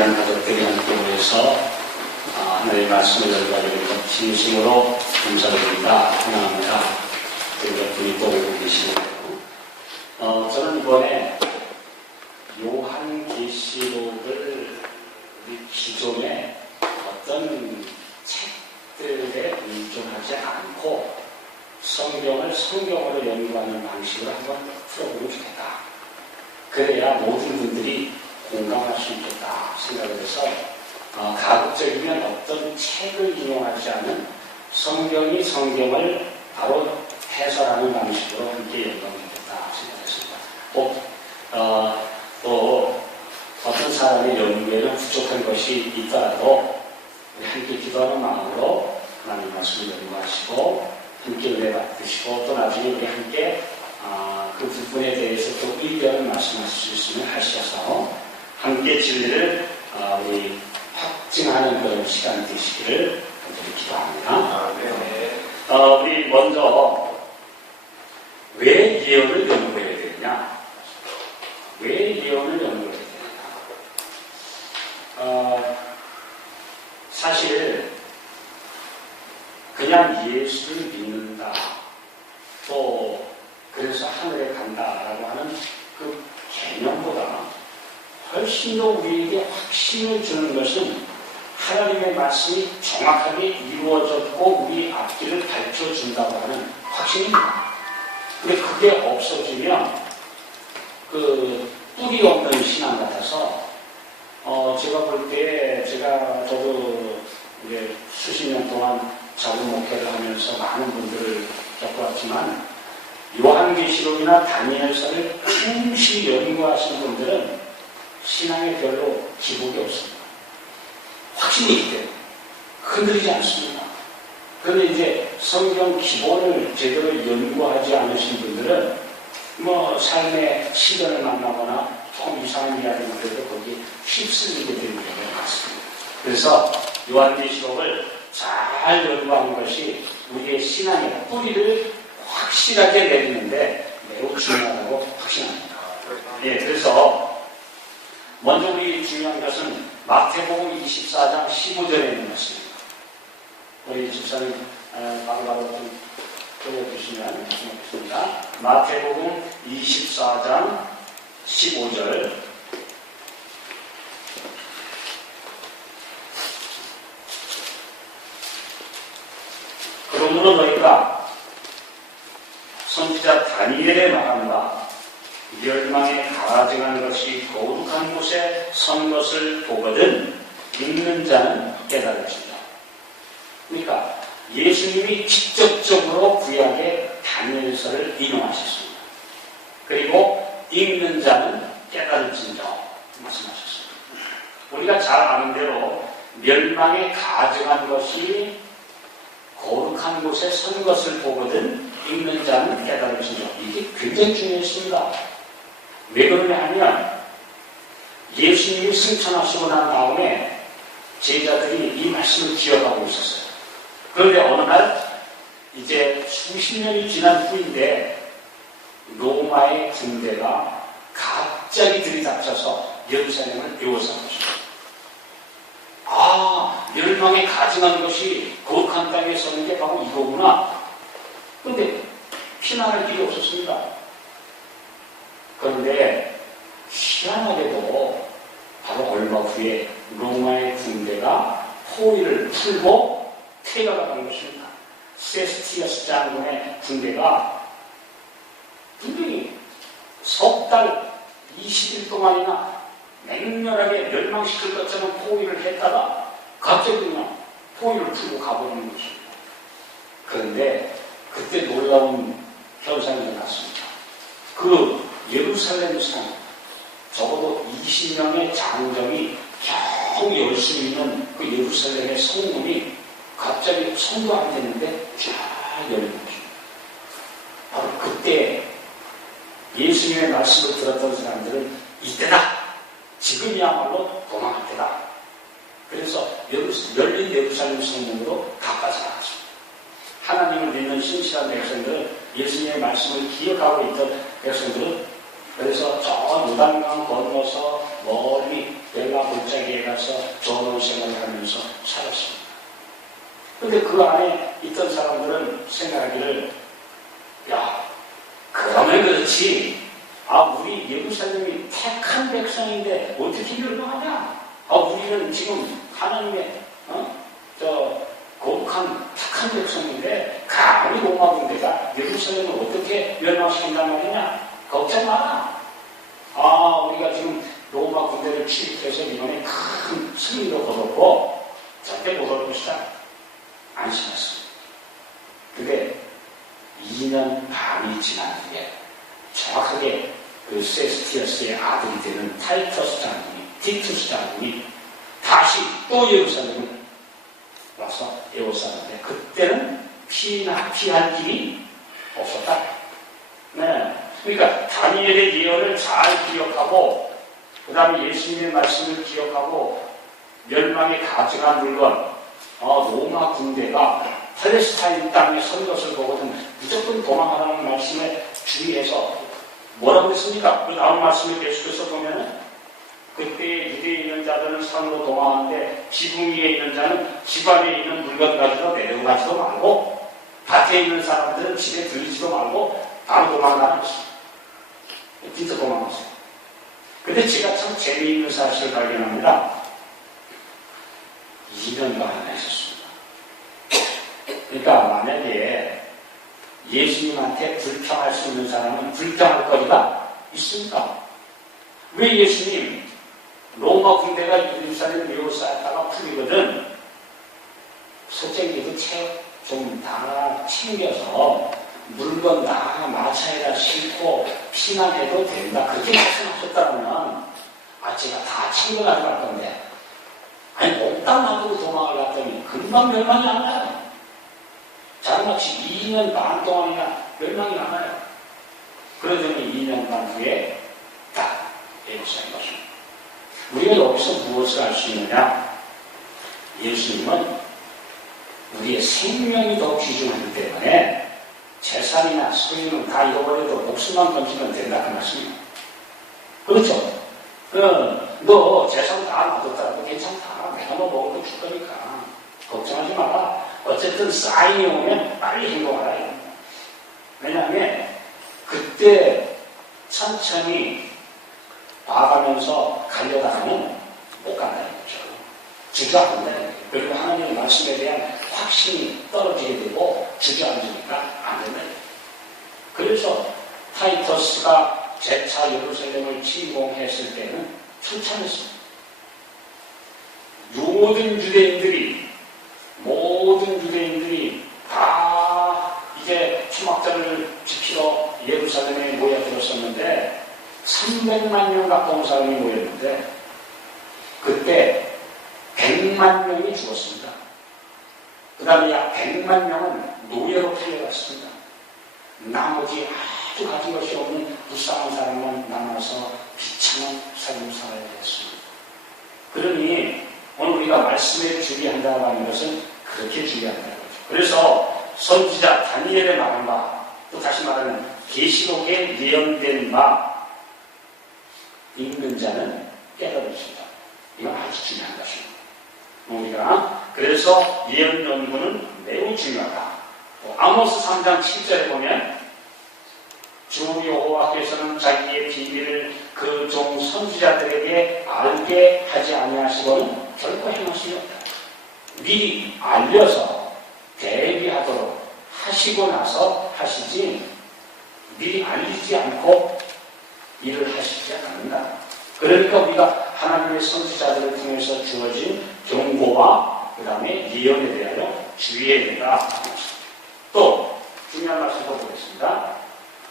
귀한 가족들이 함께 모여서 하나님의 말씀을 열거하기를 진심으로 감사드립니다. 환영합니다. 몇 분이 또 오고 계시네요. 저는 이번에 요한계시록을 우리 기존에 어떤 책들에 의존하지 않고 성경을 성경으로 연구하는 방식으로 한번 풀어보면 좋겠다. 그래야 모든 분들이 공감할 수 있겠다 생각을 해서 가급적이면 어떤 책을 인용하지 않은 성경이 성경을 바로 해설하는 방식으로 함께 연구하겠다 생각했습니다. 또 어떤 사람의 연구에는 부족한 것이 있더라도 우리 함께 기도하는 마음으로 하나님 말씀을 연구하시고 함께 은혜 받으시고 또 나중에 우리 함께 그 부분에 대해서 또 의견을 말씀하실 수 있으면 하셔서 함께 진리를 우리 확증하는 그런 시간이 되시기를 간절히 기도합니다. 우리 먼저 왜 예언을 연구해야 되느냐? 왜 예언을 연구해야 되느냐? 사실 그냥 예수를 믿는다 또 그래서 하늘에 간다라고 하는 그 개념보다 훨씬 더 우리에게 확신을 주는 것은 하나님의 말씀이 정확하게 이루어졌고 우리 앞길을 밝혀준다고 하는 확신입니다. 근데 그게 없어지면 그 뿌리 없는 신앙 같아서 제가 볼 때 저도 이제 수십 년 동안 작은 목회를 하면서 많은 분들을 겪어왔지만 요한계시록이나 다니엘서를 충실히 연구하신 분들은 신앙에 별로 기복이 없습니다. 확신이 있기 때문에 흔들리지 않습니다. 그런데 이제 성경 기본을 제대로 연구하지 않으신 분들은 삶의 시련을 만나거나 조금 이상한 이야기를 그래도 거기에 휩쓸리게 되는 경우가 많습니다. 그래서 요한계시록을 잘 연구하는 것이 우리의 신앙의 뿌리를 확실하게 내리는데 매우 중요하다고 확신합니다. 그래서 먼저 우리 중요한 것은 마태복음 24장 15절에 있는 말씀입니다. 우리 집사님 바로 좀 보여주시면 좋겠습니다. 마태복음 24장 15절 그러므로 너희가 선지자 다니엘의 말한 바 멸망에 가증한 것이 거룩한 곳에 선 것을 보거든 읽는 자는 깨달으시다. 그러니까 예수님이 직접적으로 구약의 다니엘서를 인용하셨습니다. 그리고 읽는 자는 깨달을진저 말씀하셨습니다. 우리가 잘 아는 대로 멸망에 가증한 것이 거룩한 곳에 선 것을 보거든 읽는 자는 깨달으시죠. 이게 굉장히 중요했습니다. 왜 그러냐 하면 예수님이 승천하시고 난 다음에 제자들이 이 말씀을 기억하고 있었어요. 그런데 어느 날 이제 수십 년이 지난 후인데 로마의 군대가 갑자기 들이닥쳐서 예루살렘을 에워싸는 것입니다. 멸망에 가증한 것이 거룩한 땅에 서는 게 바로 이거구나. 그런데 피난할 길이 없었습니다. 그런데 희한하게도 바로 얼마 후에 로마의 군대가 포위를 풀고 퇴가가 간 것입니다. 세스티어스 장군의 군대가 분명히 석 달 20일 동안이나 맹렬하게 멸망시킬 것처럼 포위를 했다가 갑자기 그냥 포위를 풀고 가버리는 것입니다. 그런데 그때 놀라운 현상이 일어났습니다. 그 예루살렘 성 적어도 20명의 장정이 겨우 열 수 있는 그 예루살렘의 성문이 갑자기 성도 안 됐는데 쫙 열린 것입니다. 바로 그때 예수님의 말씀을 들었던 사람들은 이때다! 지금이야말로 도망할 때다. 그래서 열린 예루살렘 성문으로 다 빠져나갔습니다. 하나님을 믿는 신실한 백성들은 예수님의 말씀을 기억하고 있던 백성들은 그래서 저 요단강 건너서 멀리 벨라 골짜기에 가서 전원 생활을 하면서 살았습니다. 근데 그 안에 있던 사람들은 생각하기를, 야, 그러면 그렇지. 우리 예루살렘이 택한 백성인데 어떻게 멸망하냐? 우리는 지금 하나님의 거룩한 택한 백성인데 감히 로마 군대가 예루살렘을 어떻게 멸망시킨단 말이냐? 걱정 마라. 우리가 지금 로마 군대를 취입해서 이번에 큰 승리로 거뒀고 절대 못 올 것이다. 안심했습니다. 근데 2년 반이 지난 뒤에 정확하게 그 세스티어스의 아들이 되는 타이터스 장군이, 티투스 장군이 다시 또 예루살렘을 와서 에워쌌는데 그때는 피할 길이 없었다. 네. 그러니까 다니엘의 예언을 잘 기억하고 그 다음에 예수님의 말씀을 기억하고 멸망에 가져간 물건, 로마 군대가 팔레스타인 땅에 선 것을 보거든 무조건 도망하라는 말씀에 주의해서 뭐라고 했습니까? 그 다음 말씀을 계속해서 보면은 그때 유대에 있는 자들은 산으로 도망하는데 지붕 위에 있는 자는 집 안에 있는 물건 가지고 내려가지도 말고 밭에 있는 사람들은 집에 들리지도 말고 바로 도망가는 것입니다. 진짜 도망갔어요. 근데 제가 참 재미있는 사실을 발견합니다. 2년간이나 했었습니다. 그러니까 만약에 예수님한테 불평할 수 있는 사람은 불평할 거리가 있습니까? 왜 예수님 로마 군대가 예루살렘 에워쌌다가 풀리거든 솔직히 좀 다 챙겨서 물건 다 마차에다 싣고 피난해도 된다 그렇게 말씀하셨다면 제가 다 챙겨가지고 갈 건데 몽땅 놔두고 도망을 갔더니 금방 멸망이 안 나요. 자그마치 2년 반 동안이나 멸망이 안 나요. 그러더니 2년 반 후에 딱 에워싸인 것입니다. 우리가 여기서 무엇을 알 수 있느냐? 예수님은 우리의 생명이 더 귀중하기 때문에 재산이나 소유는 다 잃어버려도 목숨만 던지면 된다 그 말씀이에요. 그렇죠? 너 재산 다 놔뒀다고 괜찮다. 내가 너 먹을 거 줄 거니까 걱정하지 마라. 어쨌든 사인이 오면 빨리 행동하라. 왜냐하면 그때 천천히 봐가면서 가려다가는 못 간다는 거죠. 주저앉는다는 거예요. 그리고 하나님의 말씀에 대한 확신이 떨어지게 되고 주저앉으니까 안 된다는 거예요. 그래서 타이터스가 재차 예루살렘을 침공했을 때는 추천했습니다. 모든 유대인들이 다 이제 초막절을 지키러 예루살렘에 모여들었었는데 300만 명 가까운 사람이 모였는데 그때 100만 명이 죽었습니다. 그 다음에 약 100만 명은 노예로 풀려갔습니다. 나머지 아주 가진 것이 없는 불쌍한 사람만 남아서 비참한 삶을 살아야 했습니다. 그러니 오늘 우리가 말씀에 주의한다고 하는 것은 그렇게 주의한다는 거죠. 그래서 선지자 다니엘의 말한 바, 또 다시 말하면 계시록에 예언된 바 읽는 자는 깨달으시다. 이건 아주 중요한 것입니다. 우리가 그래서 예언 연구는 매우 중요하다. 아모스 3장 7절에 보면 주 여호와께서는 자기의 비밀을 그 종 선지자들에게 알게 하지 아니하시고는 결코 행하시리 없다. 미리 알려서 대비하도록 하시고 나서 하시지 미리 알리지 않고 일을 하시지 않는다. 그러니까 우리가 하나님의 선지자들을 통해서 주어진 경고와 그 다음에 예언에 대하여 주의해야 된다. 또 중요한 말씀 더 보겠습니다.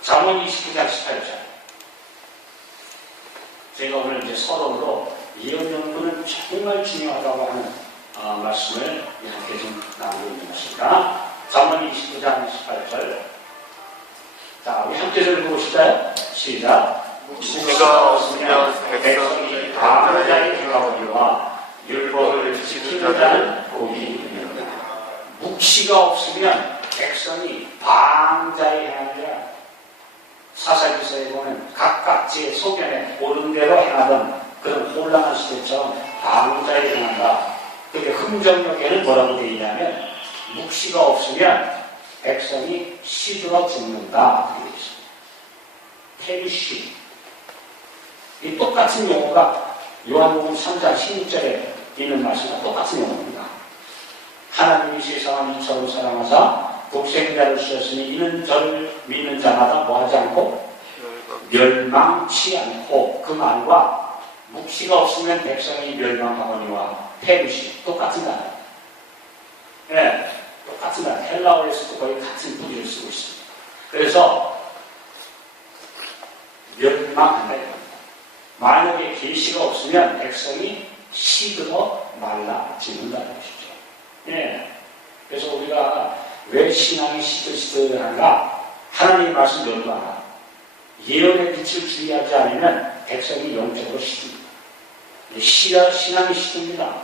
잠언 29장 18절. 제가 오늘 이제 서론으로 예언 연구는 정말 중요하다고 하는 말씀을 함께 좀 나누고 있는 것입니다. 잠언 29장 18절. 자, 우리 함께 읽어보실까요? 시작. 묵시가 없으면 백성이 방자에 행하거니와 율법을 지키는 자는 복이 있느니라. 묵시가 없으면 백성이 방자에 행하느니라. 사사기서에 보면 각각 제 소견에 옳은 대로 행하던 그런 혼란한 시대처럼 방자에 행한다. 그런데 흥정역에는 뭐라고 되어 있냐면 묵시가 없으면 백성이 시들어 죽는다. 이렇게 있습니다. 페리시. 이 똑같은 용어가 요한복음 3장 16절에 있는 말씀과 똑같은 용어입니다. 하나님이 세상을 이처럼 사랑하사 독생자를 주셨으니 이는 저를 믿는 자마다 뭐하지 않고 멸망치 않고, 그 말과 묵시가 없으면 백성이 멸망하거니와 페리시 똑같은 단어입니다. 네, 똑같은 단어. 헬라어에서도 거의 같은 뿌리를 쓰고 있습니다. 그래서 멸망한다 이겁니다. 만약에 계시가 없으면 백성이 시들어 말라 죽는다는 것이죠. 예. 그래서 우리가 왜 신앙이 시들시들한가? 하나님의 말씀 연구하라. 예언의 빛을 주의하지 않으면 백성이 영적으로 시듭니다. 신앙이 시듭니다.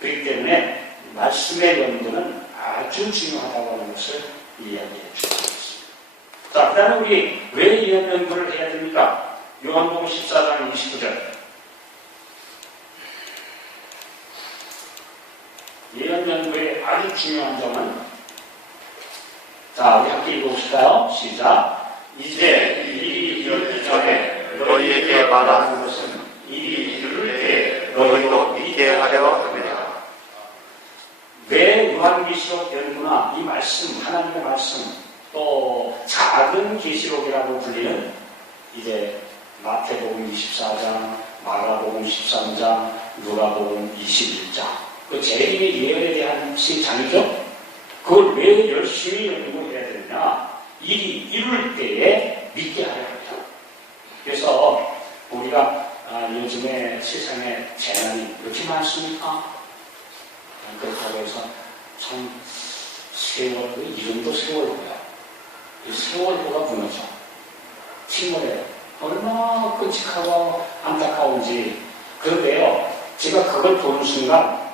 그렇기 때문에 말씀의 연구는 아주 중요하다고 하는 것을 이야기해 주고 있습니다. 자, 그 다음에 우리 왜 예언 연구를 해야 됩니까? 요한복음 14장 29절. 예언 연구의 아주 중요한 점은, 자, 우리 함께 읽어봅시다요. 시작. 이제 일이 이르기 전에 너희에게 말하는 것은 일이 이를 때 너희도 믿게 하려 합니다. 왜 요한계시록 연구나 이 말씀, 하나님의 말씀, 또 작은 계시록이라고 불리는 이제 마태복음 24장, 마가복음 13장, 누가복음 21장, 그 재림의 예언에 대한 장이죠. 그걸 왜 열심히 연구해야 되느냐? 일이 이룰 때에 믿게 하려 합니다. 그래서 우리가 요즘에 세상에 재난이 그렇게 많습니까? 그렇다고 해서 참 세월, 이름도 세월호야. 이 세월호가 무너져. 침몰해요. 얼마나 끔찍하고 안타까운지. 그런데요, 제가 그걸 보는 순간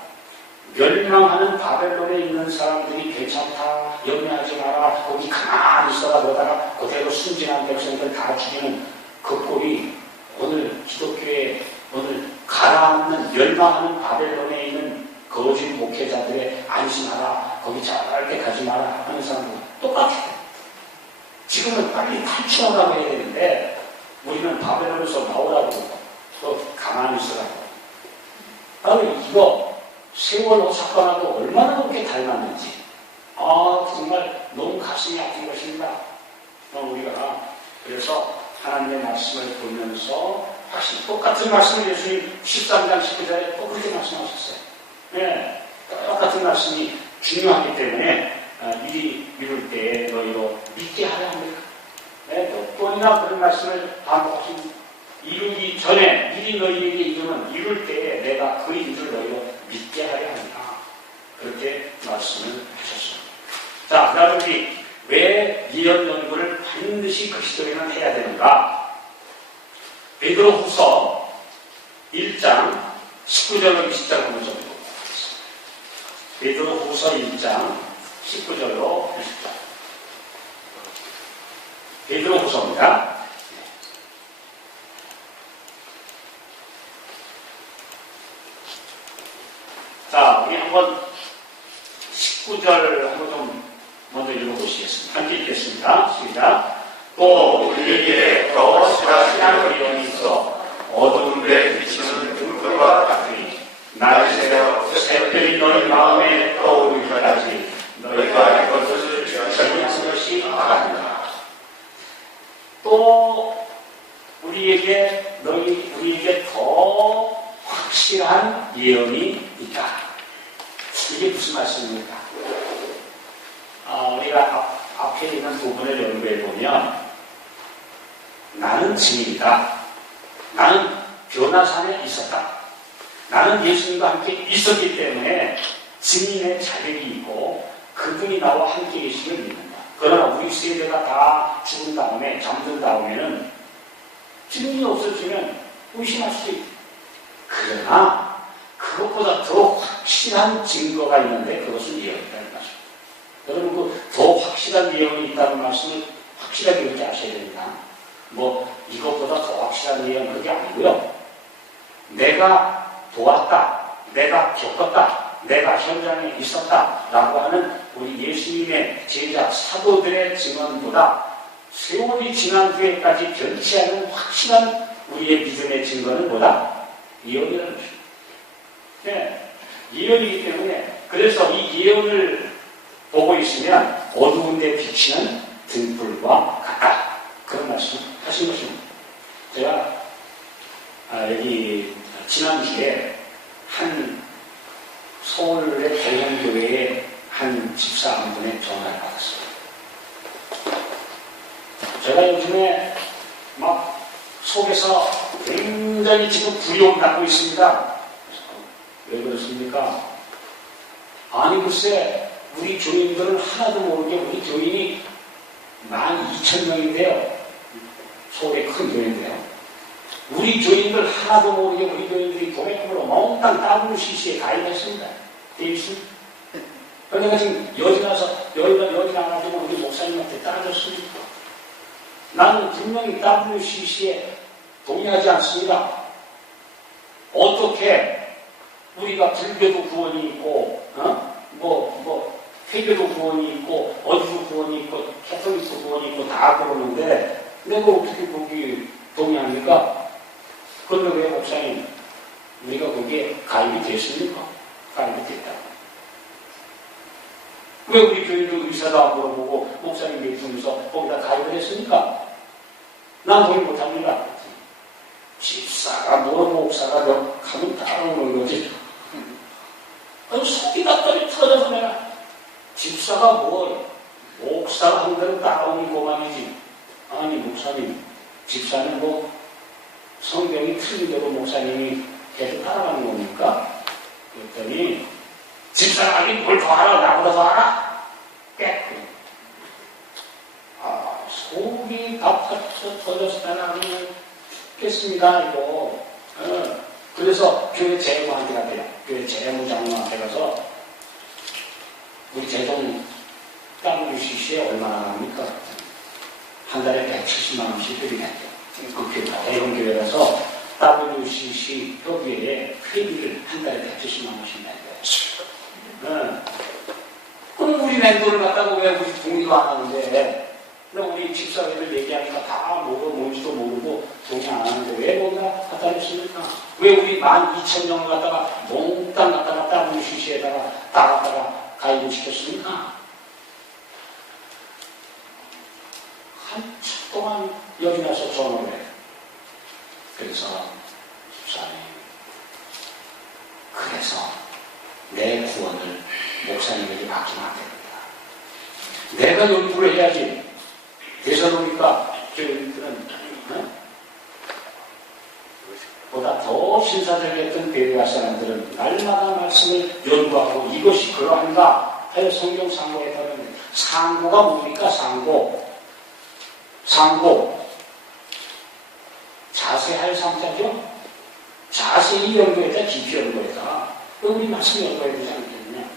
멸망하는 바벨론에 있는 사람들이 괜찮다, 염려하지 마라, 거기 가만히 있어라 그러다가 그대로 순진한 백성들 다 죽이는 그 꼴이 오늘 기독교에 오늘 가라앉는 멸망하는 바벨론에 있는 거짓 목회자들의 안심하라, 거기 절대 가지 마라 하는 사람들 똑같아요. 지금은 빨리 탈출하라고 해야 되는데 우리는 바벨론에서 나오라고 또 가만히 있으라고. 아니 이거 세월호 사건하고 얼마나 그렇게 닮았는지 정말 너무 가슴이 아픈 것입니다. 우리가 그래서 하나님의 말씀을 보면서 확실히 똑같은 말씀을 예수님 13장 19절에 또 그렇게 말씀하셨어요. 네, 똑같은 말씀이 중요하기 때문에 일이 이룰 때에 너희로 믿게 하려 합니다. 네, 몇 번이나 그런 말씀을 반복하십니다. 이루기 전에 일이 너희에게 이르면 이룰 때에 내가 그 일을 너희로 믿게 하려 합니다. 그렇게 말씀을 하셨습니다. 자, 그 다음에 우리 왜 예언 연구를 반드시 그리스도인은 해야 되는가? 베드로후서 1장 19절로 20절 한번 좀 읽어보겠습니다. 베드로후서 1장 19절로 20절. 베드로후서입니다. 자, 우리 한번 19절 한번 좀 먼저 읽어보시겠습니다. 함께 읽겠습니다. 시작. 또 우리에게 더 신앙의 영이 있어 어두운데 비치는 등불과 같으니 낮에 새별이 너희 마음에 떠오르기까지 너희가 이것을 전하는 것이 바랍니다. 또 우리에게 더 확실한 예언이 있다. 이게 무슨 말씀입니까? 우리가 앞에 있는 부분을 연구해 보면 나는 증인이다. 나는 변화산에 있었다. 나는 예수님과 함께 있었기 때문에 증인의 자격이 있고 그분이 나와 함께 계심을 믿는다. 그러나 우리 세대가 다 죽은 다음에 잠든 다음에는 증인이 없어지면 의심할 수도 있다. 그러나 그것보다 더 확실한 증거가 있는데 그것은 예언이라는 말입니다. 여러분 그 더 확실한 예언이 있다는 말씀을 확실하게 이렇게 아셔야 됩니다. 뭐 이것보다 더 확실한 예언 그게 아니고요. 내가 보았다, 내가 겪었다, 내가 현장에 있었다라고 하는 우리 예수님의 제자 사도들의 증언보다 세월이 지난 후에까지 변치 않은 확실한 우리의 믿음의 증거는 뭐다? 예언이라는 것입니다. 네, 예언이기 때문에 그래서 이 예언을 보고 있으면 어두운 데 비치는 등불과 같다. 그런 말씀 하신 것입니다. 제가 여기 지난주에 한 서울의 대형교회의 한 집사 한 분의 전화를 받았어요. 제가 요즘에 막 속에서 굉장히 지금 두려움 갖고 있습니다. 왜 그렇습니까? 아니 글쎄 우리 교인들은 하나도 모르게 우리 교인이 12,000명인데요. 서울의 큰 교회인데요. 우리 교인들 하나도 모르게 우리 교인들이 도매금으로 몽땅 WCC에 가입했습니다. 돼 있습니다. 그러니까 지금 여기 나가지고 우리 목사님한테 따라줬습니다. 나는 분명히 WCC에 동의하지 않습니다. 어떻게 우리가 불교도 구원이 있고, 회교도 구원이 있고, 어디도 구원이 있고, 캐톨릭도 구원이 있고 다 그러는데 내가 어떻게 거기 동의합니까? 그런데 왜 목사님 우리가 거기에 가입이 됐습니까? 가입이 됐다. 왜 우리 교인들 의사도 안 물어보고 목사님 얘기하면서 거기다 가입을 했습니까? 난 동의 못합니다. 집사가 목사가 하면 따라오는 거지. 속이 답답히 터져서 내가 집사가 목사가 한 대로 따라오니 고만이지. 아니 목사님 집사는 성경이 틀린 대로 목사님이 계속 따라가는 겁니까? 그랬더니 집사가 아니 뭘 더 알아? 나보다 더 알아? 깨끗. 속이 답답해서 터져서 내가 죽겠습니다 이거. 그래서 교회 재무한테 가대요. 교회 재무장로한테 가서 우리 재정 WCC에 얼마나 나옵니까? 한 달에 170만 원씩 드리겠죠. 그 교회 대형 교회 가서 WCC 협의회에 회비를 한 달에 170만 원씩 낸대요. 그럼 우리 낸 돈을 갖다가 왜 우리 동의도 안 하는데 근데 우리 집사회들 얘기하니까 다 뭔지도 모르고 동의 안 하는데 왜 뭔가 갖다 줬습니까? 왜 우리 12,000명을 갖다가 몽땅 갖다가 WCC에다가 다 갖다가 가입을 시켰습니까? 한참 동안 여기 나서 전화를 해요. 그래서 집사님 그래서 내 구원을 목사님에게 맡기면 안 됩니다. 내가 연구를 해야지. 대사로니까 교인들은 보다 더 신사적이었던 베레아 사람들은 날마다 말씀을 연구하고 이것이 그러한가 하여 성경 상고했다는데 상고가 뭡니까? 상고 자세할 상자죠? 자세히 연구했다 깊이 연구했다. 우리 말씀 연구해야 되지 않겠느냐?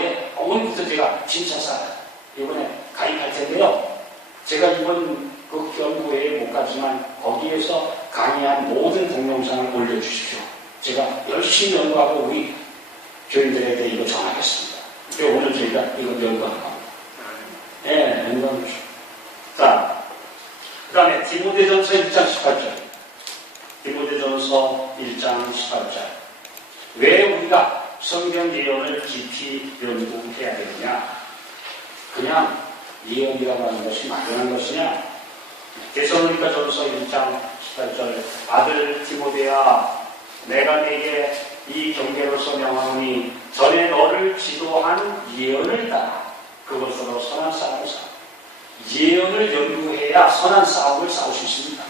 예. 오늘부터 제가 진짜사 이번에 가입할 텐데요. 제가 이번 그 연구회에 못 가지만 거기에서 강의한 모든 동영상을 올려주십시오. 제가 열심히 연구하고 우리 교인들에게 이거 전하겠습니다. 오늘 저희가 이거 연구하는 겁니다. 예, 연구하는 것입니다. 자, 그 다음에 디모데전서 1장 18절. 디모데전서 1장 18절. 왜 우리가 성경 예언을 깊이 연구해야 되느냐? 그냥 예언이라고 하는 것이 막연한 것이냐? 데살로니가전서 1장 18절. 아들 디모데야, 내가 네게 이 경계로서 명하노니 전에 너를 지도한 예언을 따라 그것으로 선한 싸움을 싸워. 예언을 연구해야 선한 싸움을 싸울 수 있습니다.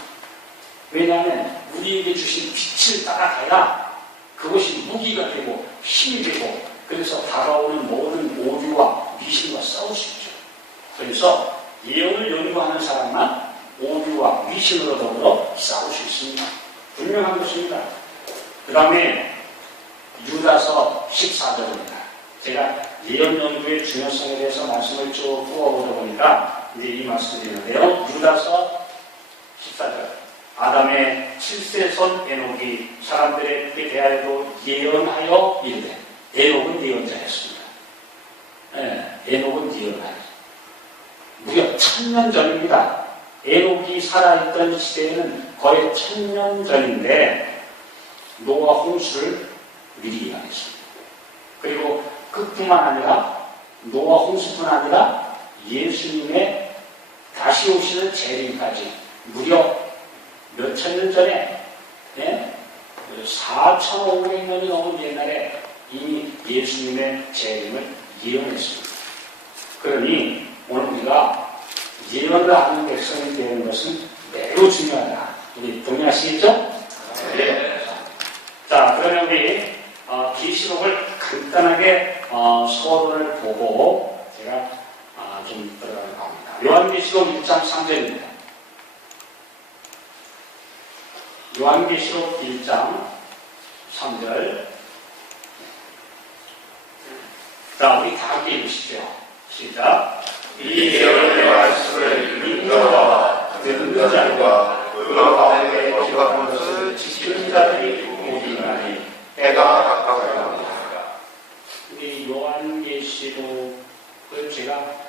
왜냐하면 우리에게 주신 빛을 따라가야 그것이 무기가 되고 힘이 되고 그래서 다가오는 모든 오류와 미신과 싸울 수 있죠. 그래서 예언을 연구하는 사람만 오류와 미신으로 더불어 싸울 수 있습니다. 분명한 것입니다. 그 다음에 유다서 14절입니다. 제가 예언 연구의 중요성에 대해서 말씀을 쭉 뽑아보다 보니까 이제 이 말씀을 드리는데요. 유다서 14절. 아담의 7세 손 에녹이 사람들에게 대하여도 예언하여 이르되, 에녹은 예언자였습니다. 에녹은 예언하였습니다. 무려 1000년 전입니다. 에녹이 살아있던 시대에는 거의 1000년 전인데 노아 홍수를 미리 예언했습니다. 그리고 그뿐만 아니라 노아 홍수뿐 아니라 예수님의 다시 오시는 재림까지 무려 몇천 년 전에 4,500년이 넘은 옛날에 이미 예수님의 재림을 예언했습니다. 그러니 오늘 우리가 예언을 하는 백성이 되는 것은 매우 중요하다. 우리 동의하시겠죠? 네. 자, 그러면 우리 계시록을 간단하게 서론을 보고 제가 좀 들어가려고 합니다. 요한계시록 1장 3절입니다. 요한계시록 1장 3절. 자, 우리 다 함께 읽으시죠. 시작. 이 예언의 말씀을 읽는 자와 듣는 자와 그 가운데 기록한 것을 지키는 자들이 오리나니 해가 가까워요. 우리 요한계시록을 제가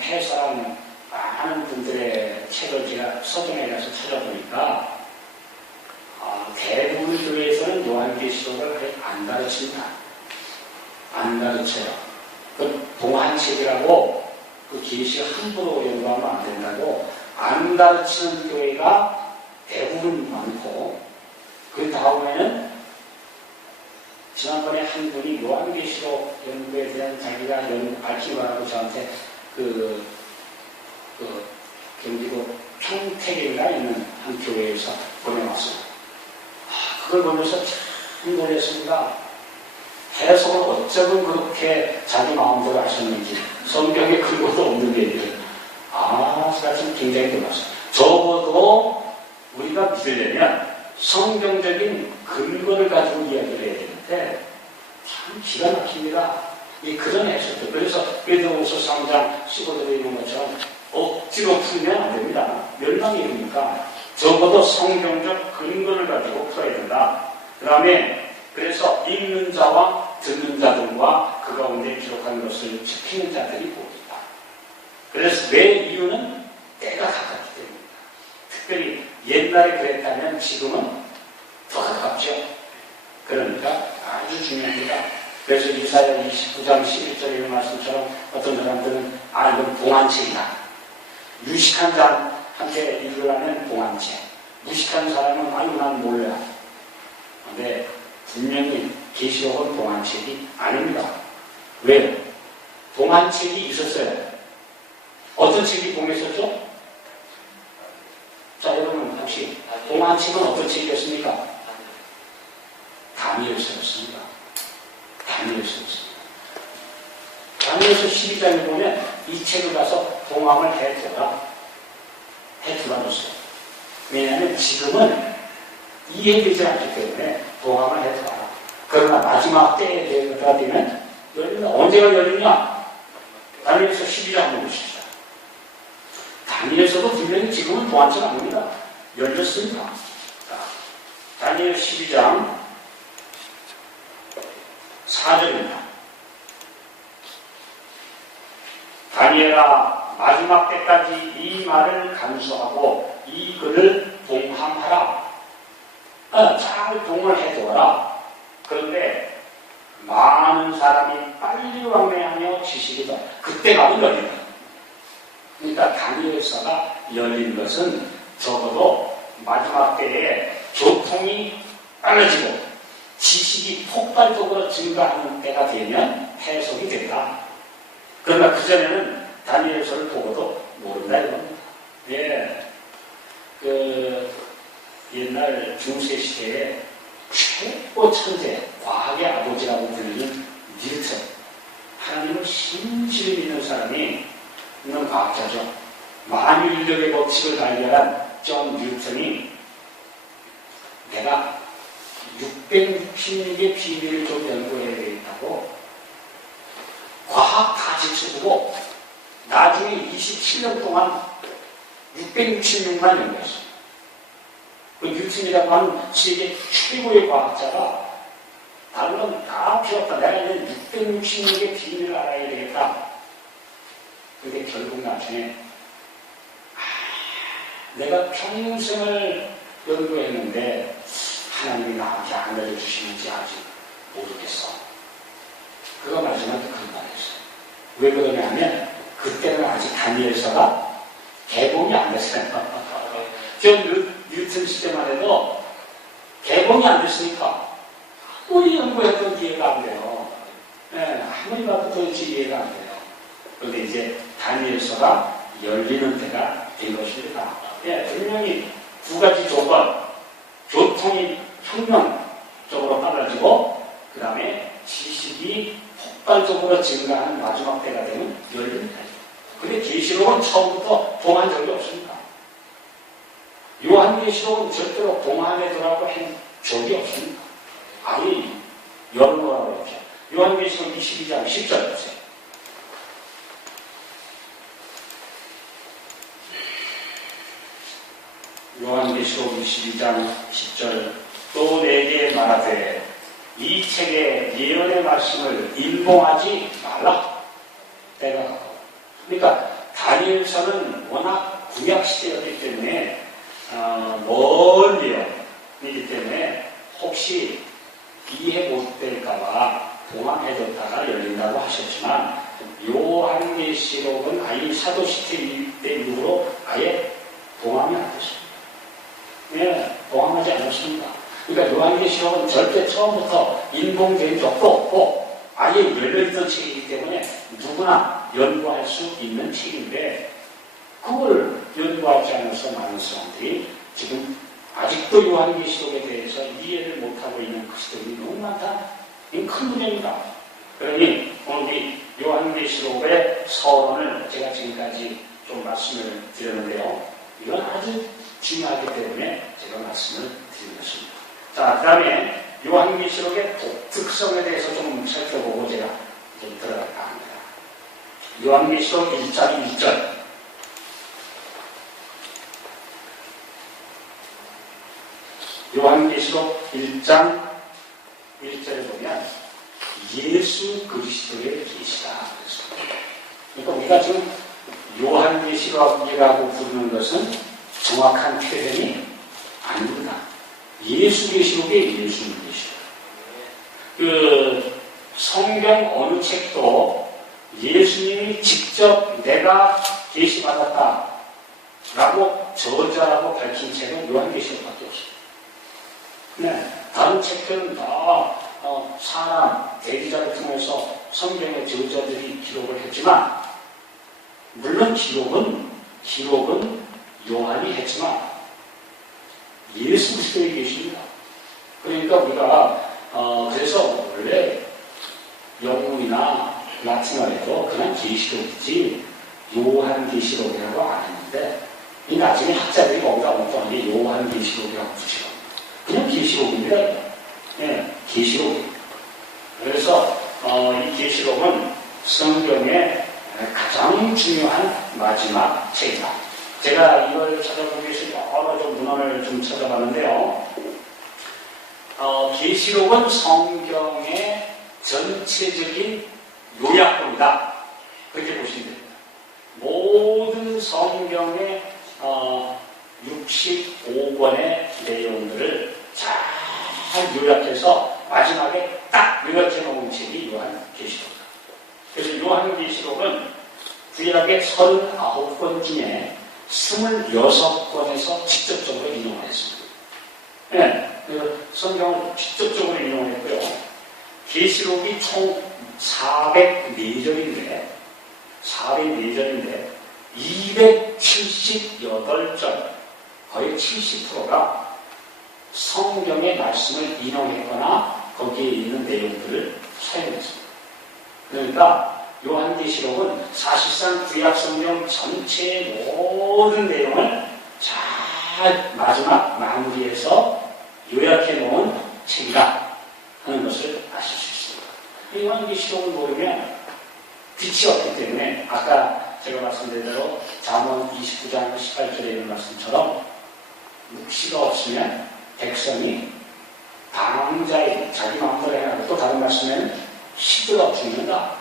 해설하는 많은 분들의 책을 제가 서점에 가서 찾아보니까 대부분 교회에서는 요한계시록을 안 가르칩니다. 안 가르쳐요. 그 동안책이라고 그 계시 함부로 연구하면 안 된다고 안 가르치는 교회가 대부분 많고, 그 다음에는 지난번에 한 분이 요한계시록 연구에 대한 자기가 알기만하고 저한테 경기도 평택인가 있는 한 교회에서 보내왔어요. 그걸 보면서 참 놀랐습니다. 해석을 어쩌면 그렇게 자기 마음대로 하셨는지, 성경에 근거도 없는 얘기를. 사실 굉장히 놀랐어요. 적어도 우리가 믿으려면 성경적인 근거를 가지고 이야기를 해야 되는데 참 기가 막힙니다. 그런 해석들. 그래서 베드로후서 3장 15절에 있는 것처럼 억지로 풀면 안 됩니다. 멸망이 이르니까 적어도 성경적 근거를 가지고 풀어야 된다. 그 다음에 그래서 읽는 자와 듣는 자들과 그 가운데 기록한 것을 지키는 자들이 보이다. 그래서 왜 이유는 때가 가깝기 때문입니다. 특별히 옛날에 그랬다면 지금은 더 가깝죠. 그러니까 아주 중요합니다. 그래서 이사야 29장 11절에 있는 말씀처럼 어떤 사람들은 이건 봉안책이다. 유식한 자한테 읽으려면 봉안책, 무식한 사람은 난 몰라. 근데 분명히 계시록은 봉안책이 아닙니다. 왜요? 봉안책이 있었어요. 어떤 책이 봉했었죠? 자, 여러분 혹시 봉안책은 어떤 책이었습니까? 다니엘서였습니다. 다니엘서였습니다. 다니엘서 12장에 보면 이 책을 가서 봉함을 해두라 줬어요. 왜냐하면 지금은 이해되지 않기 때문에 봉함을 해두라. 그러나 마지막 때에 되어가 되면 열린다. 언제가 열리냐? 다니엘서 12장 보십시오. 다니엘서도 분명히 지금은 봉함처럼 아닙니다. 열렸습니다. 자, 다니엘 12장 4절입니다. 다니엘아, 마지막 때까지 이 말을 감수하고 이 글을 봉함하라. 잘 봉을 해두어라. 그런데 많은 사람이 빨리 왕래하며 지식이 더 그때 가면 열린다. 그러니까 다니엘서가 열린 것은 적어도 마지막 때에 교통이 빨라지고 지식이 폭발적으로 증가하는 때가 되면 해석이 된다. 그러나 그전에는 다니엘서를 보고도 모른다 이겁니다. 옛날 중세 시대에 최고 천재, 과학의 아버지라고 불리는 뉴턴, 하나님을 신실히 믿는 사람이 있는 과학자죠. 만유인력의 법칙을 발견한 존 뉴턴이 내가 666의 비밀을 좀 연구해야 되겠다고 과학 다 제쳐두고 나중에 27년 동안 666만 연구했어요. 그 뉴턴이라고 하는 세계 최고의 과학자가 다른 건 다 필요 없다. 내가 이제 666의 비밀을 알아야 되겠다. 근데 결국 나중에 내가 평생을 연구했는데 하나님이 나한테 안 알려주시는지 아직 모르겠어. 그거 마지막에 그런 말이었어요. 왜 그러냐면 그때는 아직 다니엘서가 개봉이 안 됐어요. 전 뉴턴 시대만 해도 개봉이 안 됐으니까 아무리 연구해도 이해가 안 돼요. 네, 아무리 봐도 도대체 이해가 안 돼요. 그런데 이제 다니엘서가 열리는 때가 된 것입니다. 예, 분명히 두 가지 조건, 교통이 혁명적으로 빨라지고 그 다음에 지식이 폭발적으로 증가하는 마지막 때가 되면 열립니다. 근데 계시록은 처음부터 봉한 적이 없습니다. 요한계시록은 절대로 봉하내더라고 한 적이 없습니다. 아니, 여는 거라고 그랬죠. 요한계시록 22장 10절 보세요. 요한계시록 22장 10절 또 내게 말하되 이 책의 예언의 말씀을 임봉하지 말라. 때가 가까워. 그러니까 다니엘서는 워낙 구약시대였기 때문에 먼 예언이기 때문에 혹시 이해 못될까봐 봉합해뒀다가 열린다고 하셨지만 요한계시록은 아예 사도시대 때 이후로 아예 봉합이 안 됐습니다. 예, 봉합하지 않았습니다. 그러니까 요한계시록은 절대 처음부터 인봉된 적도 없고 아예 열려있던 책이기 때문에 누구나 연구할 수 있는 책인데 그걸 연구하지 않아서 많은 사람들이 지금 아직도 요한계시록에 대해서 이해를 못하고 있는 것들이 너무 많다. 이건 큰 문제입니다. 그러니 오늘 우리 요한계시록의 서론을 제가 지금까지 좀 말씀을 드렸는데요. 이건 아주 중요하기 때문에 제가 말씀을 드린 것입니다. 자, 그 다음에 요한계시록의 독특성에 대해서 좀 살펴보고 제가 좀 들어갈까 합니다. 요한계시록 1장 1절. 요한계시록 1장 1절에 보면 예수 그리스도의 계시다. 그러니까 우리가 지금 요한계시록이라고 부르는 것은 정확한 표현이 아닙니다. 예수 계시록이 예수님 계시록. 그 성경 어느 책도 예수님이 직접 내가 계시받았다라고 저자라고 밝힌 책은 요한계시록밖에 없습니다. 네, 다른 책들은 다 사람, 대기자를 통해서 성경의 저자들이 기록을 했지만 물론 기록은 요한이 했지만 예수 그리스도에 계십니다. 그러니까 우리가 그래서 원래 영문이나 라틴어에도 그냥 계시록이지 요한계시록이라고 안 했는데 이 나중에 학자들이 거기다 엉뚱하게 요한계시록이라고 붙이고 그냥 계시록입니다. 예, 계시록. 그래서 이 계시록은 성경의 가장 중요한 마지막 책이다. 제가 이걸 찾아보기 위해서 여러 좀 문헌을 좀 찾아봤는데요. 계시록은 성경의 전체적인 요약본이다. 그렇게 보시면 됩니다. 모든 성경의 65권의 내용들을 잘 요약해서 마지막에 딱 요약해 놓은 책이 요한계시록입니다. 그래서 요한계시록은 구약의 39권 중에 26권에서 직접적으로 인용을 했습니다. 네, 그래서 성경을 직접적으로 인용을 했고요. 계시록이 총 404절인데 278절, 거의 70%가 성경의 말씀을 인용했거나 거기에 있는 내용들을 사용했습니다. 그러니까 요한계시록은 사실상 구약 성경 전체의 모든 내용을 잘 마지막 마무리해서 요약해 놓은 책이다 하는 것을 아실 수 있습니다. 요한계시록을 모르면 빛이 없기 때문에 아까 제가 말씀드린 대로 잠언 29장 18절에 있는 말씀처럼 묵시가 없으면 백성이 방자에 자기 마음대로 해나가고 또 다른 말씀에는 시들어 죽는다.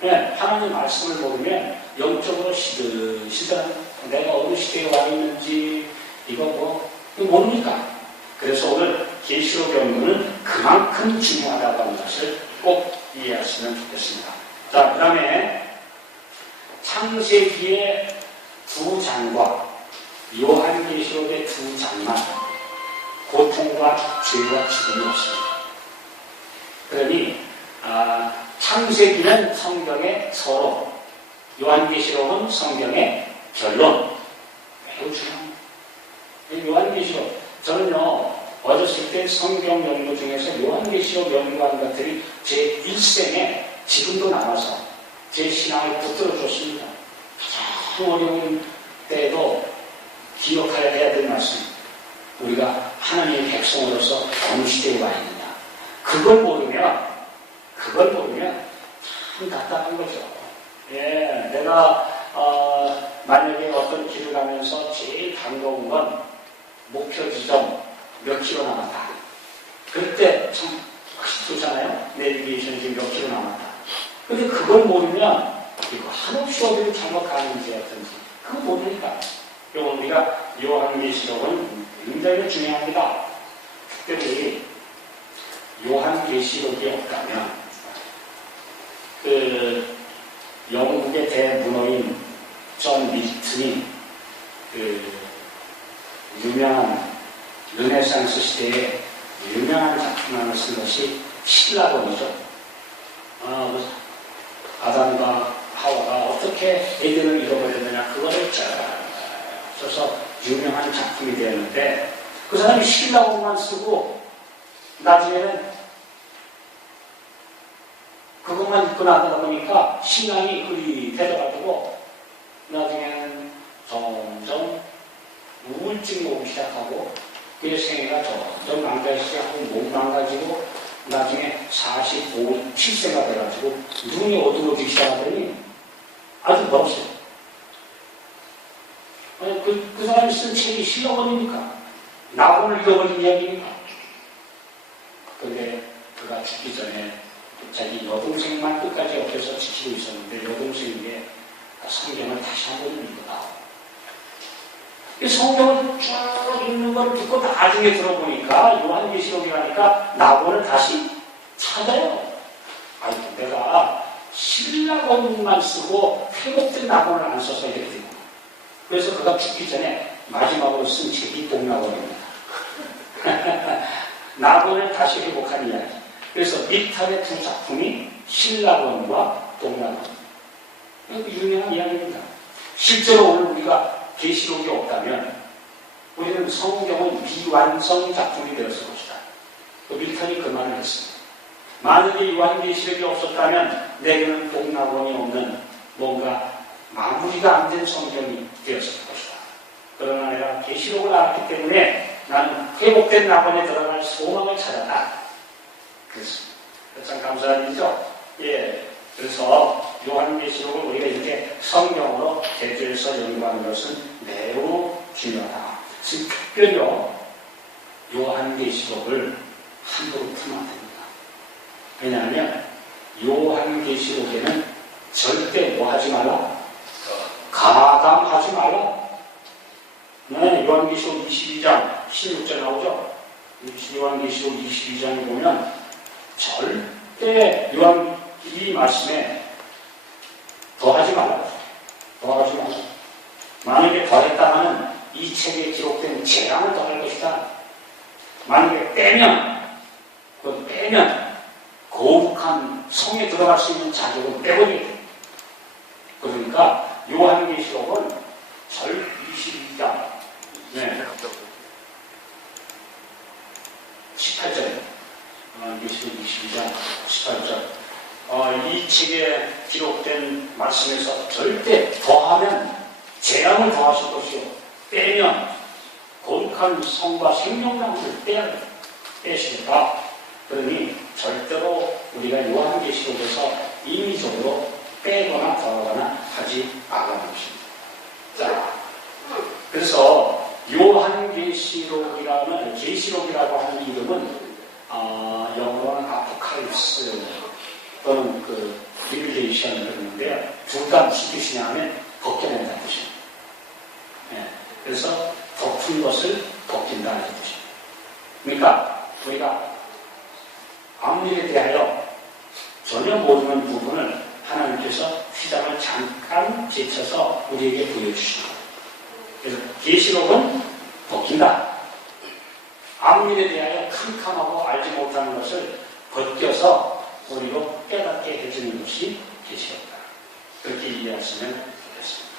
네, 하나님 말씀을 모르면 영적으로 시들시들 내가 어느 시대에 와 있는지 이거 모르니까. 그래서 오늘 계시록 연구는 그만큼 중요하다고 하는 것을 꼭 이해하시면 좋겠습니다. 자, 그 다음에 창세기의 2장과 요한계시록의 2장만 고통과 죄와 죽음이 없습니다. 그러니 창세기는 성경의 서로, 요한계시록은 성경의 결론. 매우 중요합니다. 요한계시록, 저는요 어렸을 때 성경 연구 중에서 요한계시록 연구한 것들이 제 일생에 지금도 남아서 제 신앙을 붙들어 줬습니다. 가장 어려운 때에도 기억해야 될 말씀. 우리가 하나님의 백성으로서 어느 시대에 와 있느냐. 그걸 모르면 참 답답한 거죠. 예, 내가 만약에 어떤 길을 가면서 제일 반가운 건 목표 지점 몇 킬로 남았다. 그때 참 좋잖아요. 내비게이션이 지금 몇 킬로 남았다. 근데 그걸 모르면 이거 한없이 어디를 잘못 가는지 어떤지 그거 모르니까. 요거 우리가 요한계시록은 굉장히 중요합니다. 특별히 요한계시록이 없다면 그 영국의 대문호인 존 밀턴이 그 유명한 르네상스 시대에 유명한 작품 하나 쓴 것이 신라본이죠. 아담과 하와가 어떻게 에덴을 잃어버렸느냐 그거를 쫙 써서 유명한 작품이 되었는데 그 사람이 신라본만 쓰고 나중에는 그것만 읽고 나가다 보니까 신앙이 흐릿해져가지고 나중에는 점점 우울증이 오기 시작하고 그의 생애가 점점 망가지기 시작하고 몸 망가지고 나중에 45, 7세가 돼가지고 눈이 어두워지기 시작하더니 아주 멀었어요. 그 사람이 쓴 책이 신라본이니까 나본을 잃어버린 이야기니까. 근데 그가 죽기 전에 자기 여동생만 끝까지 옆에서 지키고 있었는데 여동생에게 성경을 다시 한번 읽어라. 이 성경을 쭉 읽는 걸 듣고 나중에 들어보니까 요한계시록이라니까 나본을 다시 찾아요. 아니 내가 신라본만 쓰고 회복된 나본을 안 써서 이렇게 된 거야. 그래서 그가 죽기 전에 마지막으로 쓴 책이 동나본입니다. 나본을 다시 회복한 이야기. 그래서 밀턴의 2작품이 신라본과 동나본. 유명한 이야기입니다. 실제로 오늘 우리가 계시록이 없다면 우리는 성경은 비완성 작품이 되었을 것이다. 밀턴이 그 말을 했습니다. 만약에 요한계시록이 없었다면 내게는 동나본이 없는 뭔가 마무리가 안 된 성경이 되었을 것이다. 그러나 내가 계시록을 알았기 때문에 나는 회복된 나본에 들어갈 소망을 찾았다. 그렇습니다. 참 감사한 일이죠. 예. 그래서 요한계시록을 우리가 이렇게 성경으로 대조해서 연구하는 것은 매우 중요하다. 지금 특별히요, 요한계시록을 함부로 풀면 안 됩니다. 왜냐하면 요한계시록에는 절대 뭐 하지 말라? 가담하지 말라. 네, 요한계시록 22장 16절 나오죠? 요한계시록 22장에 보면 절대 이 말씀에 더하지 말라. 더하지 말라. 만약에 더했다면 이 책에 기록된 재앙을 더할 것이다. 만약에 빼면 거룩한 성에 들어갈 수 있는 자격은 빼버리게 돼. 그러니까 요한계시록은 절 22장 18절 요한계시록 22장 18절 이 책에 기록된 말씀에서 절대 더하면 재앙을 더하실 것이요 빼면 거룩한 성과 생명나무를 빼시니까 그러니 절대로 우리가 요한계시록에서 임의적으로 빼거나 더하거나 하지 말라는 것입니다. 자, 그래서 요한계시록이라는 계시록이라고 하는 이름은 영어로는 아포칼립스 또는 그 리빌레이션을 그러는데요. 둘 다 무슨 뜻이냐 하면 벗겨낸다는 뜻입니다. 예, 그래서 덮은 것을 벗긴다는 뜻입니다. 그러니까 우리가 암일에 대하여 전혀 모르는 부분을 하나님께서 휘장을 잠깐 제쳐서 우리에게 보여주시고, 그래서 계시록은 벗긴다. 암일에 대하여 캄캄하고 알지 못하는 것을 벗겨서 우리로 깨닫게 해주는 것이 계시록이다. 그렇게 이해하시면 되겠습니다.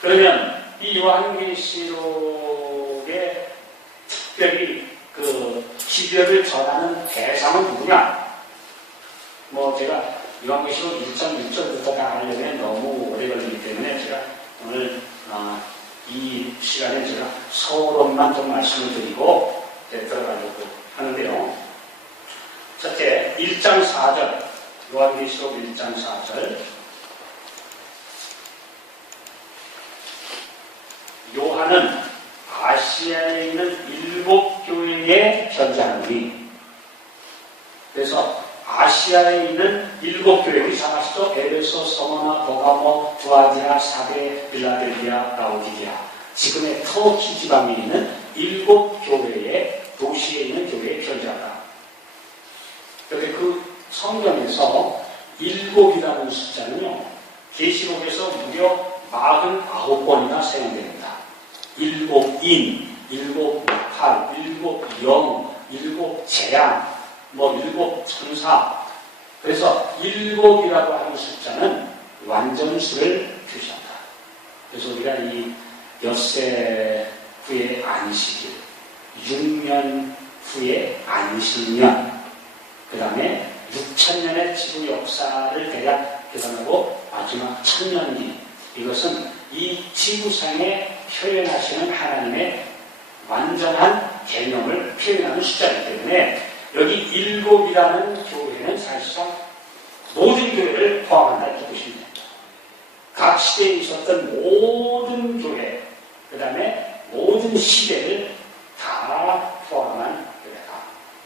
그러면 이 요한계시록의 특별히 그 기별을 전하는 대상은 누구냐? 뭐 제가 요한계시록 1장 1절부터 다 하려면 너무 오래 걸리기 때문에 제가 오늘 이 시간에 제가 서론만 좀 말씀을 드리고 들어가려고 하는데요. 첫째, 1장 4절, 요한계시록 1장 4절. 요한은 아시아에 있는 7교회에 편지하노니, 그래서 아시아에 있는 7교회, 우리 잘 아시죠? 에베소, 서머나, 버가모, 두아디아, 사데, 빌라델비아, 라오디게아, 지금의 터키 지방에 있는 7교회의 도시에 있는 교회에 편지한다. 그런데 그 성경에서 7이라는 숫자는요, 계시록에서 무려 49번이나 사용됩니다. 7인, 7팔, 7영, 7재앙, 7천사. 그래서 7이라고 하는 숫자는 완전수를 표시한다. 그래서 우리가 이 엿새 후에 안식일, 6년 후에 안식년, 그 다음에 6천년의 지구 역사를 대략 계산하고 마지막 천년기, 이것은 이 지구상에 표현하시는 하나님의 완전한 개념을 표현하는 숫자이기 때문에 여기 7이라는 교회는 사실상 모든 교회를 포함한다 이렇게 보시면 됩니다. 각 시대에 있었던 모든 교회, 그 다음에 모든 시대를 다 포함한 교회다.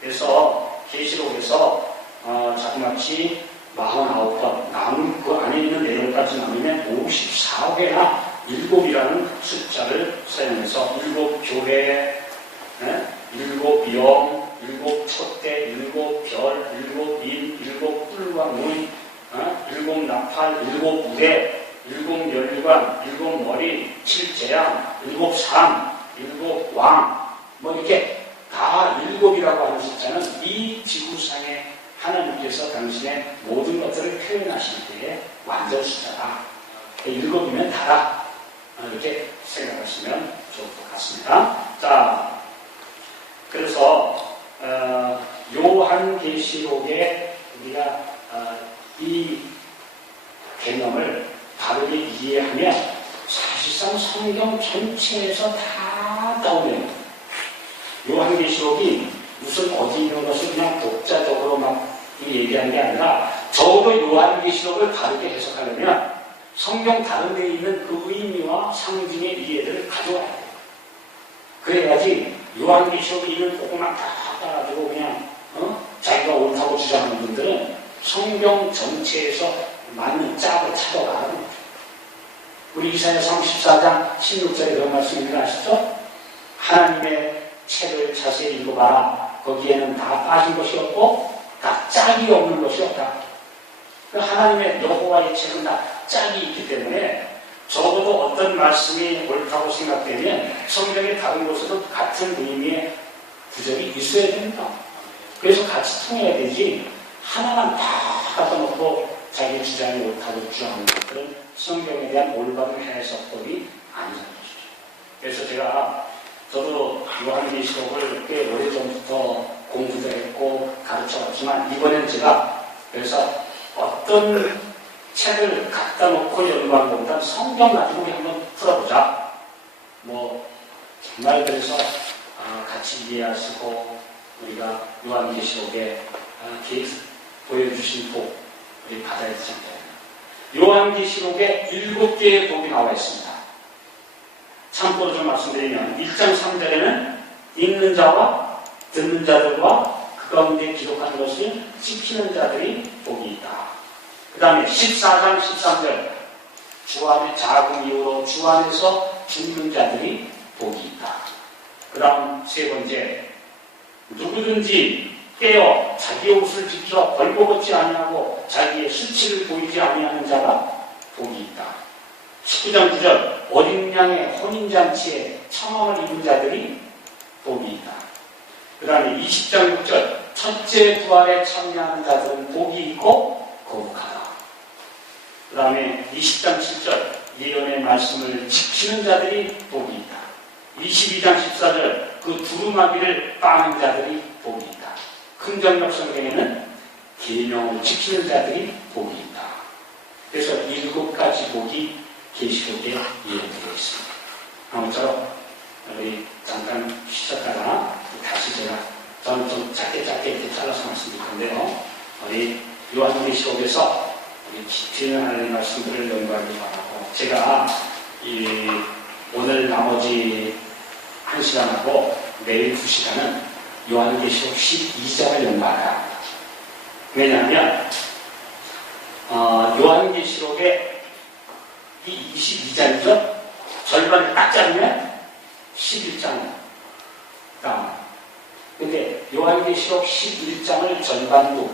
그래서 계시록에서 자그마치 49번, 남은 그 안에 있는 내용까지 나누면 54회나 7이라는 숫자를 사용해서 7교회, 7영, 7촛대, 7별, 7인, 7뿔과 문, 7나팔, 7무대, 7멸관, 7머리, 7재앙, 7상, 7왕, 이렇게 다 7이라고 하는 숫자는 이 지구상에 하나님께서 당신의 모든 것들을 표현하실 때의 완전 숫자다. 7이면 다다. 이렇게 생각하시면 좋을 것 같습니다. 자, 그래서 요한계시록에 우리가 이 개념을 바르게 이해하면 사실상 성경 전체에서 다 나오는 요한계시록이 무슨 어디 있는 것을 그냥 독자적으로 막 얘기하는 게 아니라 적어도 요한계시록을 바르게 해석하려면 성경 다른 데에 있는 그 의미와 상징의 이해를 가져와야 돼요. 그래야지 요한계시록에 있는 그것만 다 따가지고 그냥 자기가 옳다고 주장하는 분들은 성경 전체에서 맞는 짝을 찾아가는 거죠. 우리 이사야 34장 16절에 그런 말씀 있는 거 아시죠? 하나님의 책을 자세히 읽어봐라. 거기에는 다 빠진 것이 없고 다 짝이 없는 것이 없다. 그 하나님의 여호와의 책은 다 짝이 있기 때문에 적어도 어떤 말씀이 옳다고 생각되면 성경의 다른 곳에도 같은 의미의 구절이 있어야 됩니다. 그래서 같이 통해야 되지 하나만 다 갖다 놓고 자기 주장이 옳다고 주장하는 것들은 성경에 대한 올바른 해석법이 아니라는 것이죠. 그래서 저도 요한계시록을 꽤 오래전부터 공부도 했고 가르쳐왔지만 이번엔 제가 그래서 어떤 책을 갖다 놓고 연구하는 것보다 성경 가지고 한번 풀어보자. 정말 그래서 같이 이해하시고 우리가 요한계시록에 보여주신 복 우리 받아야 되지 않나요? 요한계시록에 7개의 복이 나와 있습니다. 참고로 좀 말씀드리면 1장 3절에는 읽는 자와 듣는 자들과 그 가운데 기록하는 것을 지키는 자들이 복이 있다. 그 다음에 14장 13절 주 안에 자금 이후로 주 안에서 죽는 자들이 복이 있다. 그 다음 세 번째, 누구든지 깨어 자기 옷을 지켜 벌거벗지 아니하고 자기의 수치를 보이지 아니하는 자가 복이 있다. 19장 9절 어린 양의 혼인잔치에 청함을 입은 자들이 복이 있다. 그 다음에 20장 6절 첫째 부활에 참여하는 자들은 복이 있고 거룩하다. 그 다음에 20장 7절 예언의 말씀을 지키는 자들이 복이 있다. 22장 14절 그 두루마기를 따는 자들이 복이 있다. 큰정력 성경에는 계명을 지키는 자들이 복이 있다. 그래서 7가지 복이 계시록에 예언되어 있습니다. 아무쪼록 우리 잠깐 쉬셨다가 다시 저는 좀 짧게 이렇게 잘라서 말씀드릴 건데요. 우리 요한계시록에서 우리 깊이 있는 하나님의 말씀들을 연구하기 바라고, 제가 오늘 나머지 1시간하고 내일 2시간은 요한계시록 12장을 연구하려 합니다. 왜냐하면 요한계시록의 이 22장이죠. 절반을 딱 자르면 11장 다음. 근데 요한계시록 11장을 전반부,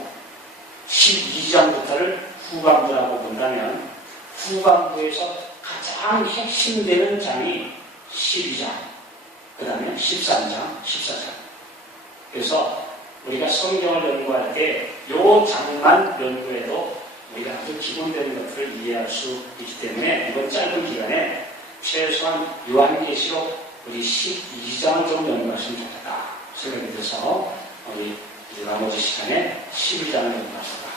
12장부터를 후반부라고 본다면 후반부에서 가장 핵심되는 장이 12장, 그 다음에 13장, 14장. 그래서 우리가 성경을 연구할 때 요 장만 연구해도 우리가 아주 기본적인 것들을 이해할 수 있기 때문에 이번 짧은 기간에 최소한 요한계시록 우리 12장을 좀 연구하시면 좋겠다 생각이 들어서 우리 나머지 시간에 12장을 연구하시다.